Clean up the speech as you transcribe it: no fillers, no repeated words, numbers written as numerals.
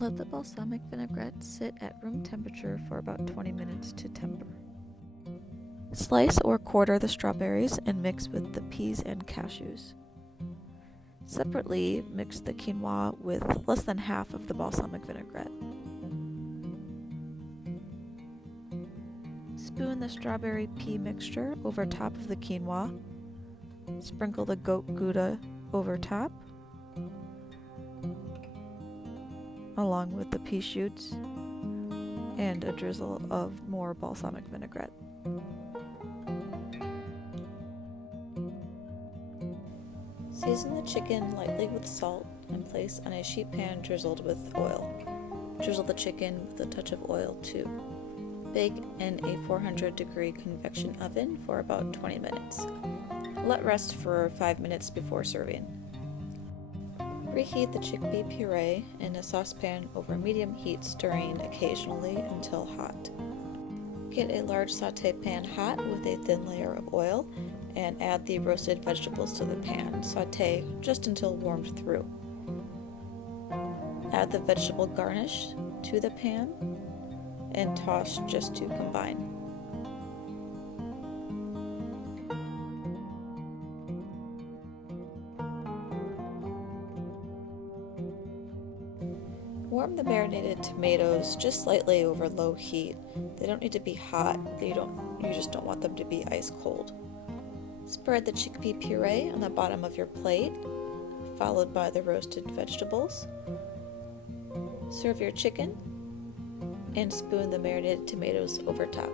Let the balsamic vinaigrette sit at room temperature for about 20 minutes to temper. Slice or quarter the strawberries and mix with the peas and cashews. Separately, mix the quinoa with less than half of the balsamic vinaigrette. Spoon the strawberry pea mixture over top of the quinoa. Sprinkle the goat Gouda over top, along with the pea shoots and a drizzle of more balsamic vinaigrette. Season the chicken lightly with salt and place on a sheet pan drizzled with oil. Drizzle the chicken with a touch of oil too. Bake in a 400-degree convection oven for about 20 minutes. Let rest for 5 minutes before serving. Reheat the chickpea puree in a saucepan over medium heat, stirring occasionally until hot. Get a large sauté pan hot with a thin layer of oil and add the roasted vegetables to the pan. Sauté just until warmed through. Add the vegetable garnish to the pan and toss just to combine. Warm the marinated tomatoes just slightly over low heat. They don't need to be hot. You just don't want them to be ice cold. Spread the chickpea puree on the bottom of your plate, followed by the roasted vegetables. Serve your chicken and spoon the marinated tomatoes over top.